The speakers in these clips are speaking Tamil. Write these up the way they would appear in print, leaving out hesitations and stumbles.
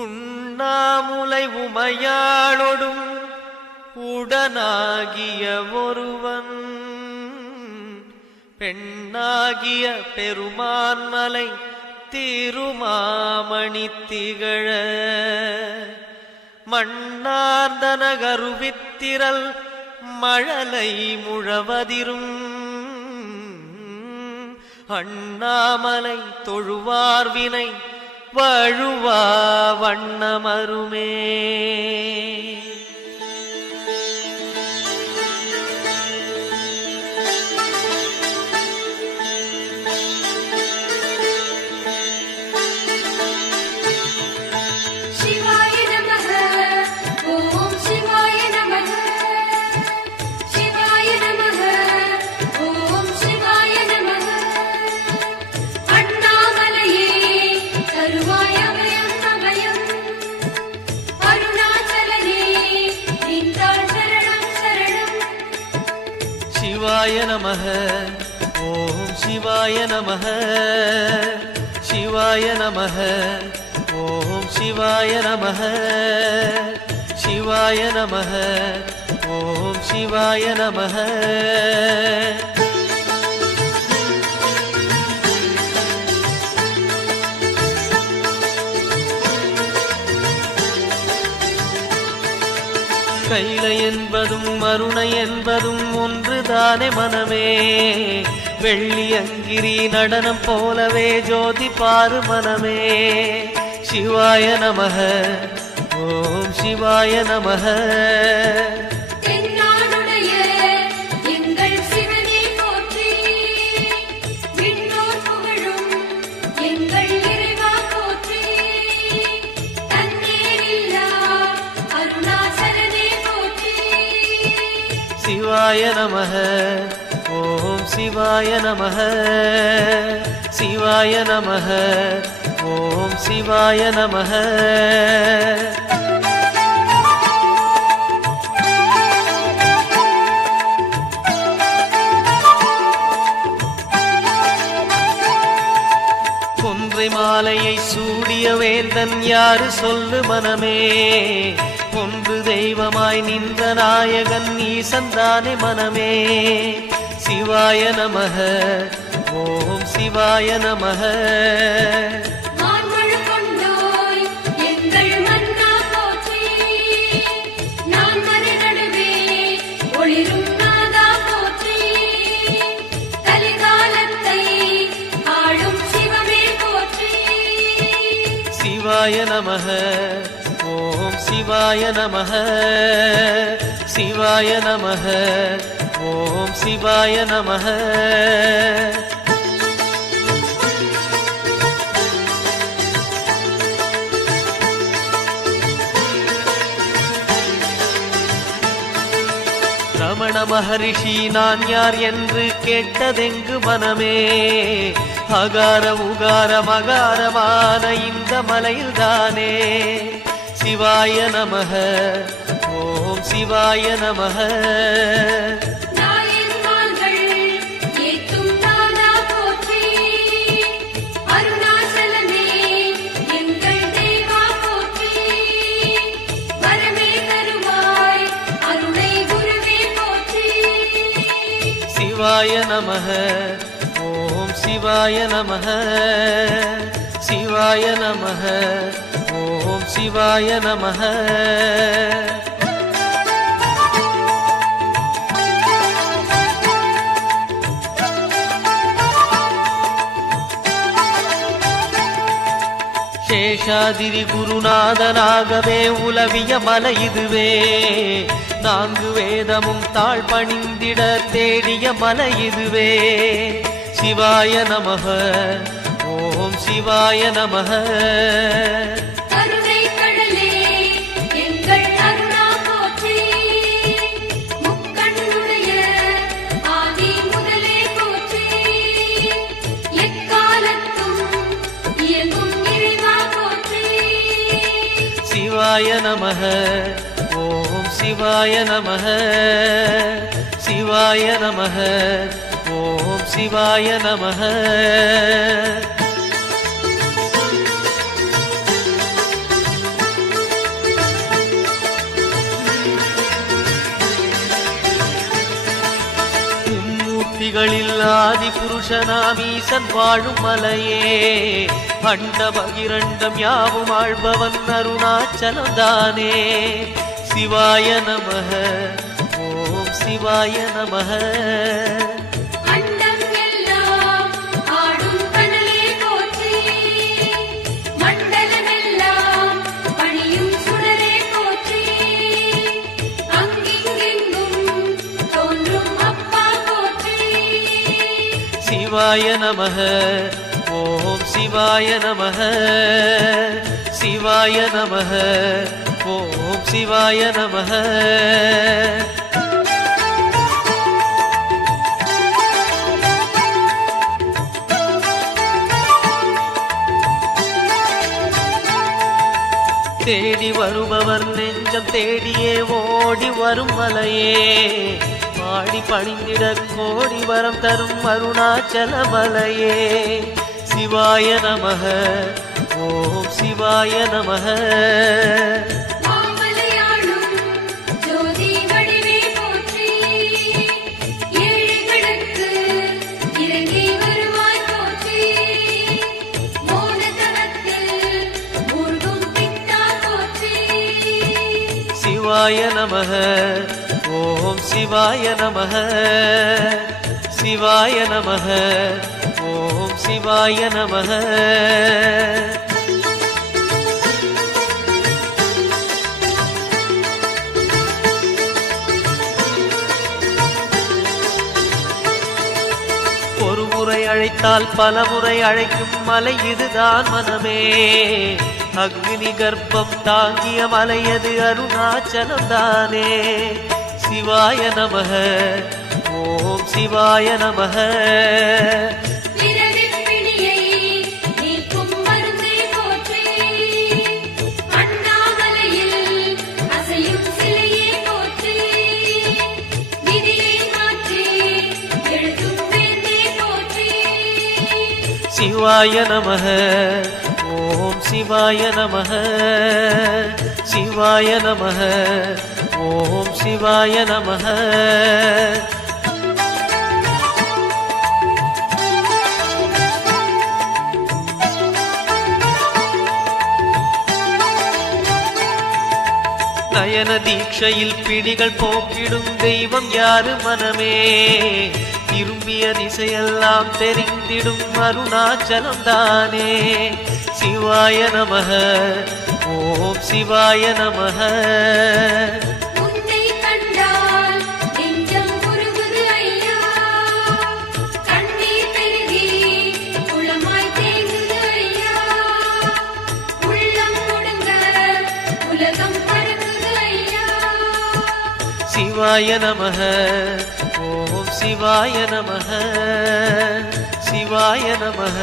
உண்ணாமுலை உமையாளொடும் உடனாகிய ஒருவன் பெண்ணாகிய பெருமான்மலை திருமாமணி திகழ மண்ணார்ந்தன கருவித்திரல் மழலை முழவதிரும் அண்ணாமலை தொழுவார்வினை வழுவா வண்ணமருமே. சிவாய நமः ஓம் சிவாய நமः சிவாய நமः ஓம் சிவாய நமः சிவாய நமः ஓம் சிவாய நமः. கைலை என்பதும் மருணை என்பதும் ஒன்றுதானே மனமே. வெள்ளி அங்கிரி நடனம் போலவே ஜோதி பாரு மனமே. சிவாய நமः ஓம் சிவாய நமः. சிவாய நமः ஓம் சிவாய நமः சிவாய நமः ஓம் சிவாய நமः. கொன்றை மாலையை சூடிய வேந்தன் யாரு சொல்லு மனமே. ஒன்று தெய்வமாய் நின்ற நாயகன் ஈசந்தானே மனமே. சிவாய நமः ஓம் சிவாய நமः. சிவாய நமः ஓம் சிவாய நமः சிவாய நமः ஓம் சிவாய நமः. ரமண மகரிஷி நான் யார் என்று கேட்டதெங்கு மனமே. அகார உகார மகாரமான இந்த மலையில்தானே. சிவாய நமः ஓம் சிவாய நமः. சிவாய நமः ஓம் சிவாய நமः சிவாய நமः ஓம் சிவாய நமः. சேஷாதிரி குருநாதனாகவே உலவிய மலை இதுவே. நான்கு வேதமும் தாழ் பணிந்திட தேடிய மலை இதுவே. சிவாய நமः ஓம் சிவாய நமः. சிவாய நமः ஓம் சிவாய நமः சிவாய நமः ஓம் சிவாய நமः. சிருஷ்டிகளில் ஆதி புருஷனாமீசன் வாழும் மலையே அண்ட பகிரண்டம் யாவும் ஆழ்பவன் அருணாச்சலம் தானே சிவாய நமஹ ஓம் சிவாய நமஹ சிவாய நமஹ ஓம் சிவாய நமஹ சிவாய நமஹ ஓம் சிவாய நமஹ தேடி வருபவர் நெஞ்சம் தேடியே ஓடி வரும் மலையே பாடி பணிந்திட கோடி வரம் தரும் அருணாச்சல மலையே சிவாய நமஹ ஓம் சிவாய நமஹ சிவாய நமஹ ஓம் சிவாய நமஹ சிவாய நமஹ ஓம் சிவாய நமஹ ஒரு முறை அழைத்தால் பல முறை அழைக்கும் மலை இதுதான் மனமே அக்னி கர்ப்பம் தாங்கிய மலையது அருணாச்சலம் தானே சிவாய நமஹ ஓம் சிவாய நமஹ சிவாய நமஹ ஓம் சிவாய நமஹ சிவாய நமஹ ஓம் சிவாய நமஹ நயன தீட்சையில் பிடிகள் போக்கிடும் தெய்வம் யாரு மனமே திரும்பிய திசையெல்லாம் தெரிந்திடும் அருணாச்சலம் தானே சிவாய நமஹ ஓம் சிவாய நமஹ சிவாய நமஹ ஓம் சிவாய நமஹ சிவாய நமஹ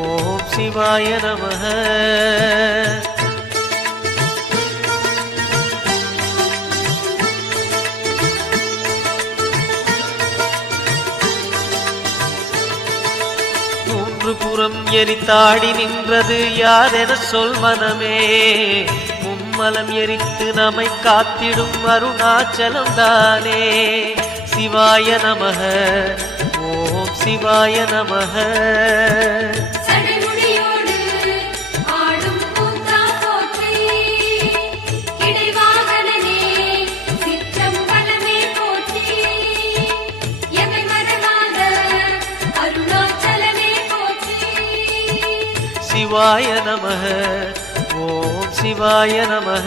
ஓம் சிவாய நமஹ மூன்று புறம் எரித்தாடி நின்றது யாரென சொல் மனமே மும்மலம் எரித்து நம்மை காத்திடும் அருணாச்சலம் தானே சிவாய நமஹ ஓம் சிவாய நமஹ சிவாய நமஹ ஓம் சிவாய நமஹ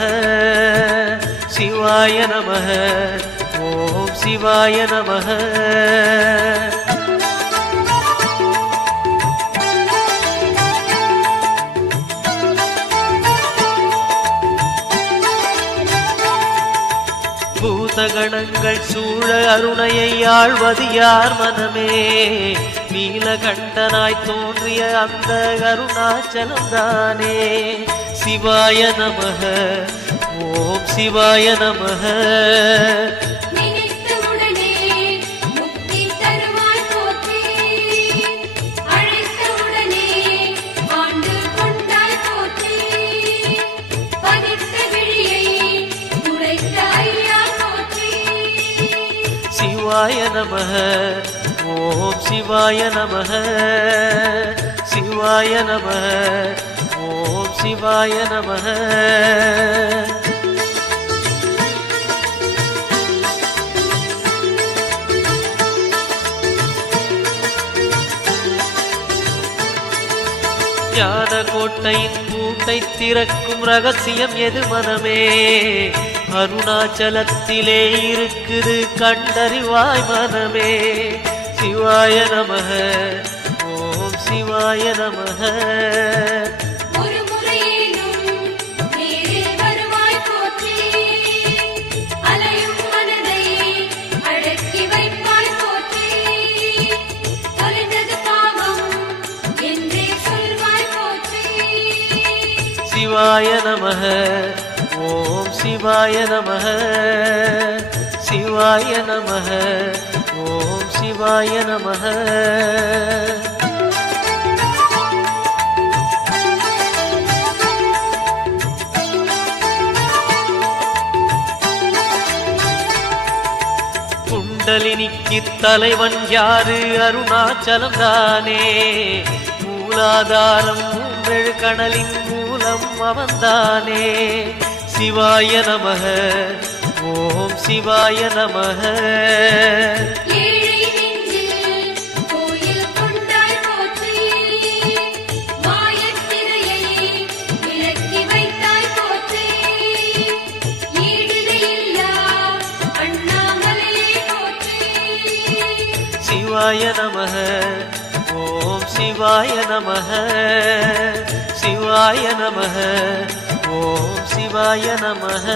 சிவாய நமஹ ஓம் சிவாய நமஹ பூதகணங்கள் சூழ அருணையை ஆழ்வது யார் மனமே நீலகண்டனாய் தோன்றிய அந்த அருணாச்சலம் தானே சிவாய நமஹ ஓம் சிவாய நமஹ சிவாய நமஹ சிவாய நமः சிவாய நமः ஓம் சிவாய நமः. ஞான கோட்டையின் பூட்டை திறக்கும் ரகசியம் எது மனமே? அருணாச்சலத்திலே இருக்குது கண்டறிவாய் மனமே. சிவாய நமः ஓம் சிவாய நமः. சிவாய நமः ஓம் சிவாய நமः சிவாய நமः ஓம் சிவாய நமः. குண்டலினிக்கு தலைவன் யாரு? அருணாச்சலம் தானே. மூலாதாரம் மூன்றெழு கடலின் மூலம் அவன்தானே. சிவாய நமः ஓம் சிவாய நமः. சிவாய நமः ஓம் சிவாய நமः சிவாய நமः ஓம் சிவாய நமः.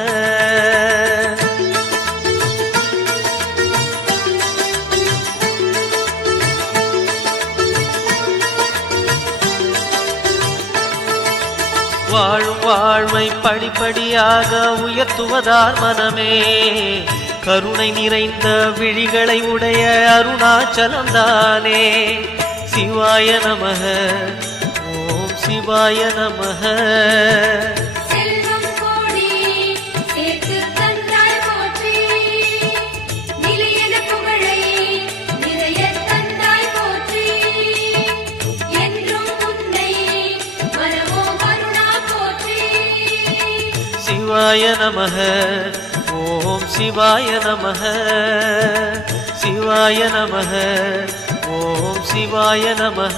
வாழும் வாழ்வை படிப்படியாக உயர்த்துவதார் மனமே. கருணை நிறைந்த விழிகளை உடைய அருணாச்சலம் தானே. சிவாய நமः ஓம் சிவாய நமः. சிவாய நமः ஓம் சிவாய நமः சிவாய நமः ஓம் சிவாய நமः.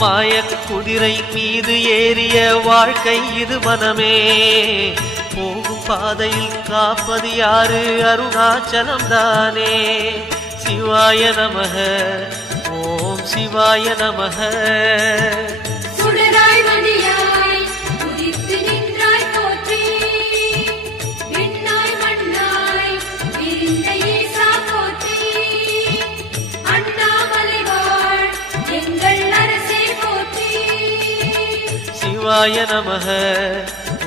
மாயக் குதிரை மீது ஏறிய வாழ்க்கை இது மனமே. போகும் பாதையில் காப்பது யாரு? அருணாச்சலம் தானே. சிவாய நமः ஓம் சிவாய நமः. சிவாய நமः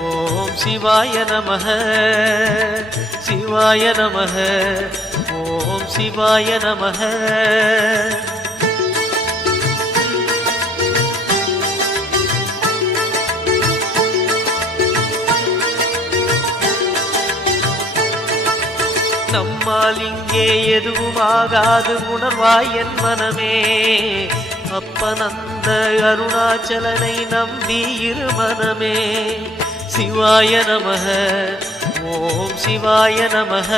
ஓம் சிவாய நமः சிவாய நமः ஓம் சிவாய நமः. நம்மால் இங்கே எதுவும் ஆகாது உணர்வாய் என் மனமே. அப்பனந்த அருணாச்சலனை நம்பி இரு மனமே. சிவாய நமः ஓம் சிவாய நமः.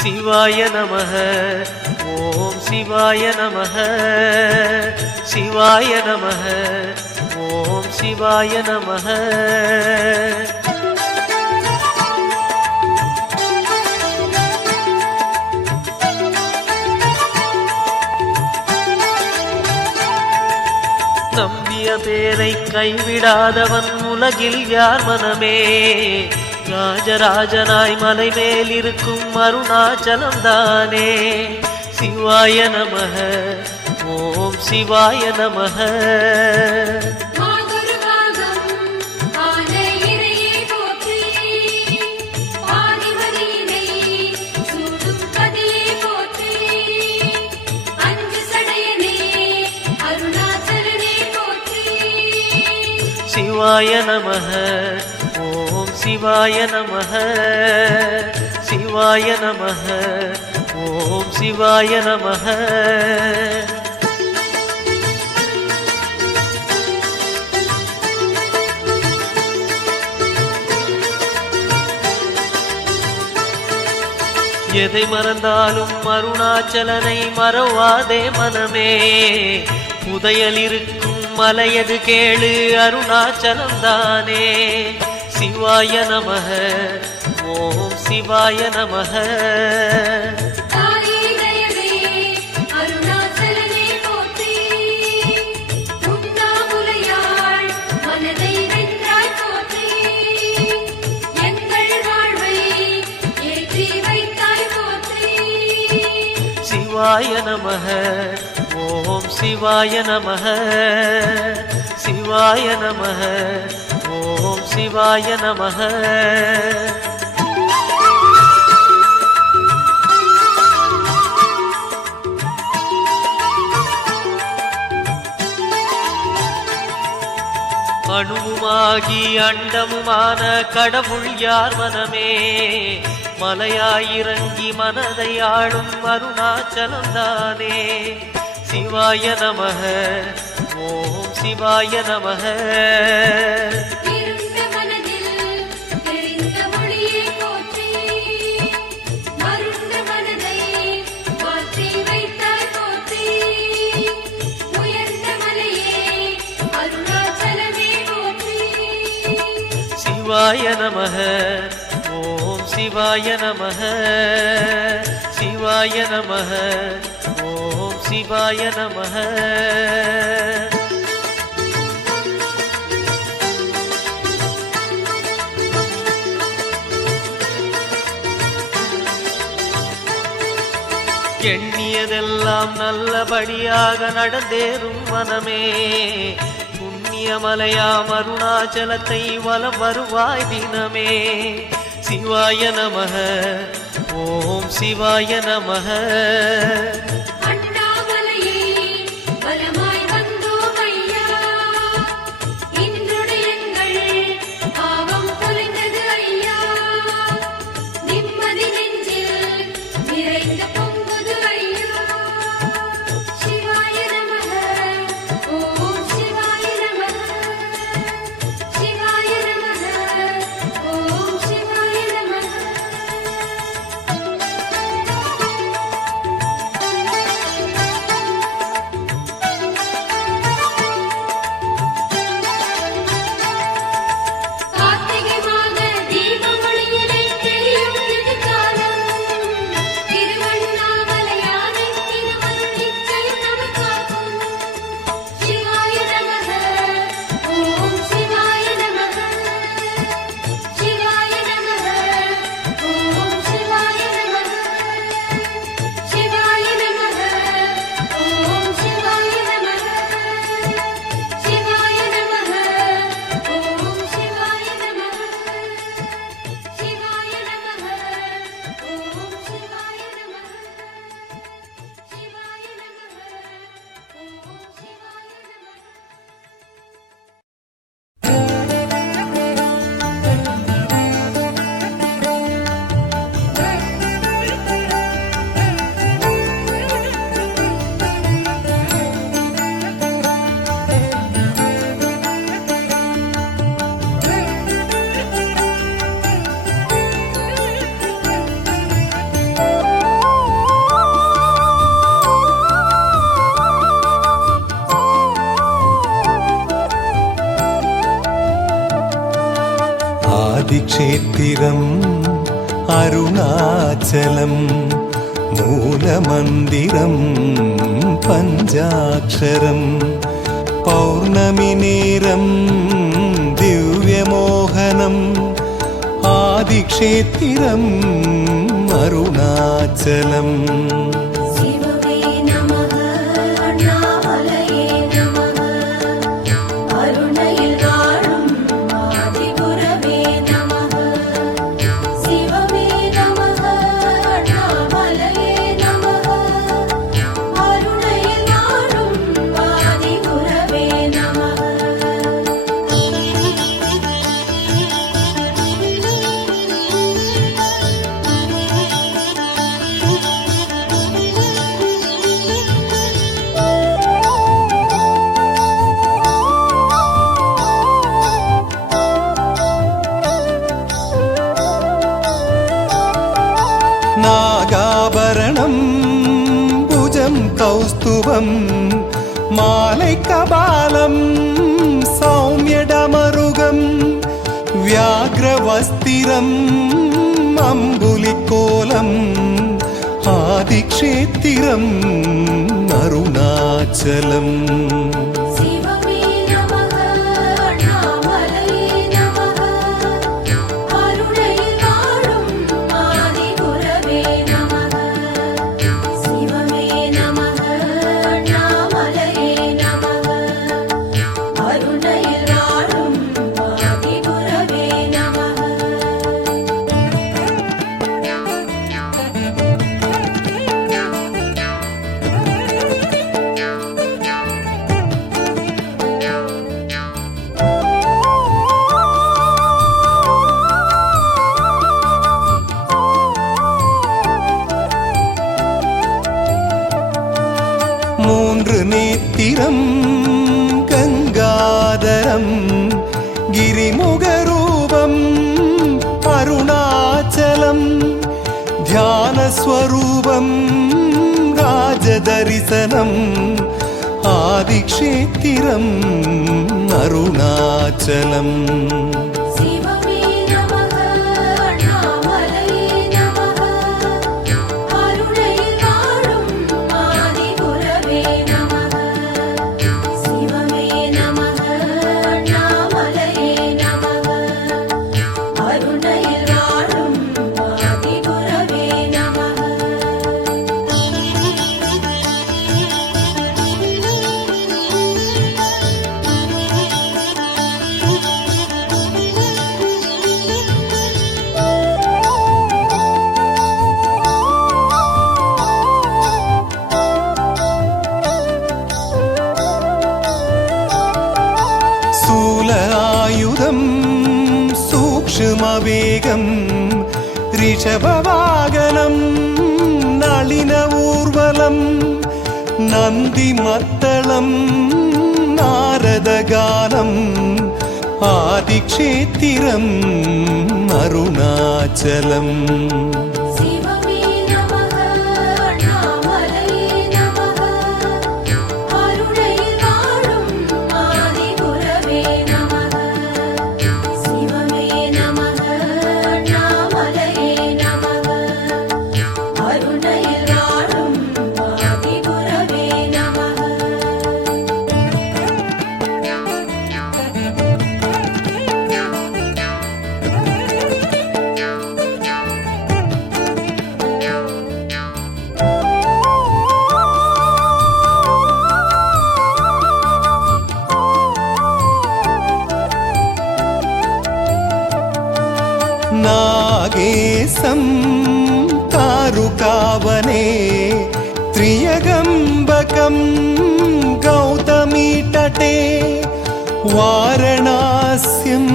சிவாய நமः ஓம் சிவாய நமः சிவாய நமः ஓம் சிவாய நமः. நம்பிய பேரை கைவிடாதவன் உலகில் யார் மனமே. ராஜராஜனாய் மலை மேல் இருக்கும் அருணாச்சலம் தானே. சிவாய நமः ஓம் சிவாய நமஹ. சிவாய நமஹ. ஓம் சிவாய நமஹ. சிவாய நமஹ. ஓம் சிவாய நமஹ. எதை மறந்தாலும் அருணாச்சலனை மறவாதே மனமே. புதையல் இருக்கும் மலையது கேளு அருணாச்சலம் தானே. சிவாய நமஹ. ஓம் சிவாய நமஹ. சிவாய நமஹ. ஓம் சிவாய நமஹ. சிவாய நமஹ. ஓம் சிவாய நமஹ. அணுவுமாகி அண்டமுமான கடவுள் யார் மனமே. மலையாயிறங்கி மனதை ஆளும் அருணாச்சலம் தானே. சிவாய நமஹ. ஓம் சிவாய நமஹ. சிவாய நமஹ. ஓம் சிவாய நமஹ. சிவாய நமஹ. ஓம் சிவாய நமஹ. எண்ணியதெல்லாம் நல்லபடியாக நடந்தேறும் மனமே. புண்ணியமலையாம் அருணாச்சலத்தை வலம் வருவாய் தினமே. சிவாய நமஹ. ஓம் சிவாய நமஹ. ആദിക്ഷേത്രം അരുണാചലം മൂലമന്ദിരം പഞ്ചാക്ഷരം പൗർണമി നേരം ദിവ്യമോഹനം ആദിക്ഷേത്രം അരുണാചലം ശിവവേ നമഃ நாகாபரணம் புஜம் கௌஸ்துபம் மாலை கபாலம் சௌமியடமருகம் வியாக்ரவஸ்திரம் அம்புலிக்கோலம் ஆதிக்ஷேத்திரம் அருணாச்சலம் மூன்று நேத்திரம் கங்காதரம் கிரிமுகரூபம் அருணாச்சலம் தியானஸ்வரூபம் ராஜதரிசனம் ஆதிக்ஷேத்திரம் அருணாச்சலம் ஆயுதம் சூக்ஷ்மவேகம் ரிஷபவாகனம் நளின ஊர்வலம் நந்தி மத்தளம் நாரதகானம் ஆதிக்ஷேத்திரம் அருணாச்சலம் नागेशं कारुकावने त्र्यगम्बकं गौतमीतटे वारणास्यं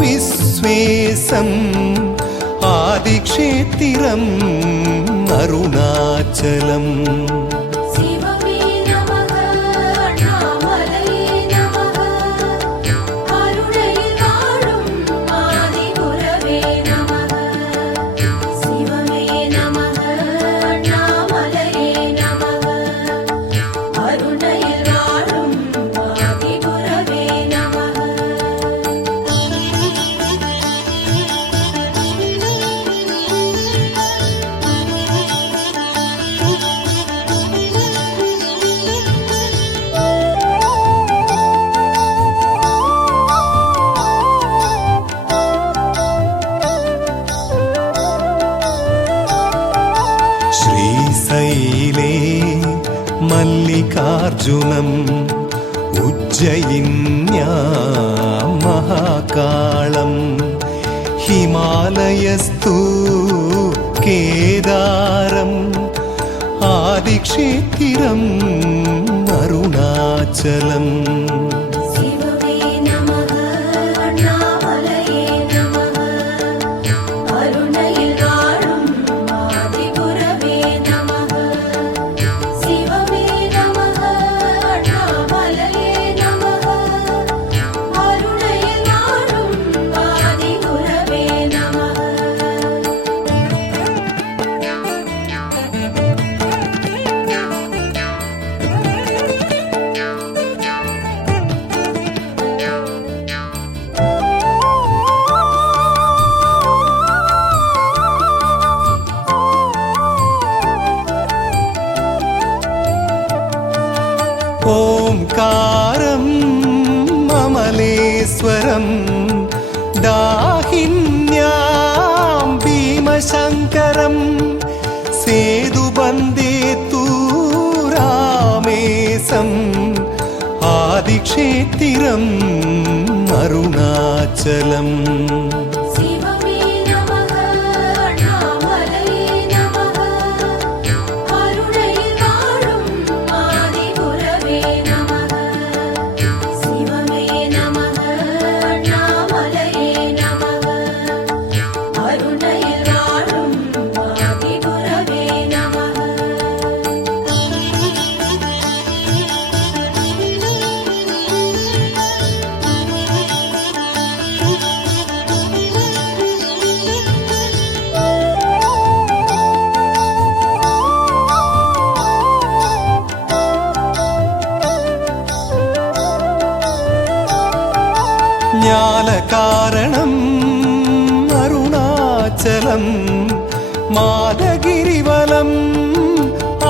विश्वेशम् आदिक्षेत्रम् अरुणाचलम् श्रीशैले मल्लिकार्जुनम् उज्जयिन्या महाकालम् हिमालयस्तु केदारम् आदिक्षेत्रम् अरुणाचलम् शिवशङ्करं सेतुबन्धेतु रामेशम् आदिक्षेत्रम् अरुणाचलम् ज्ञानकारणम् अरुणाचलम् मादगिरिवलम्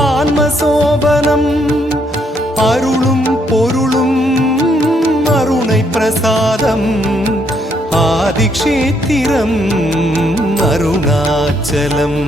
आत्मशोभनम् अरुளும் பொருளும் अरुणै प्रसादम् आदिक्षेत्रम् अरुणाचलम्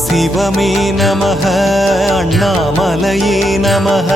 शिवमे नमः अण्णामलये नमः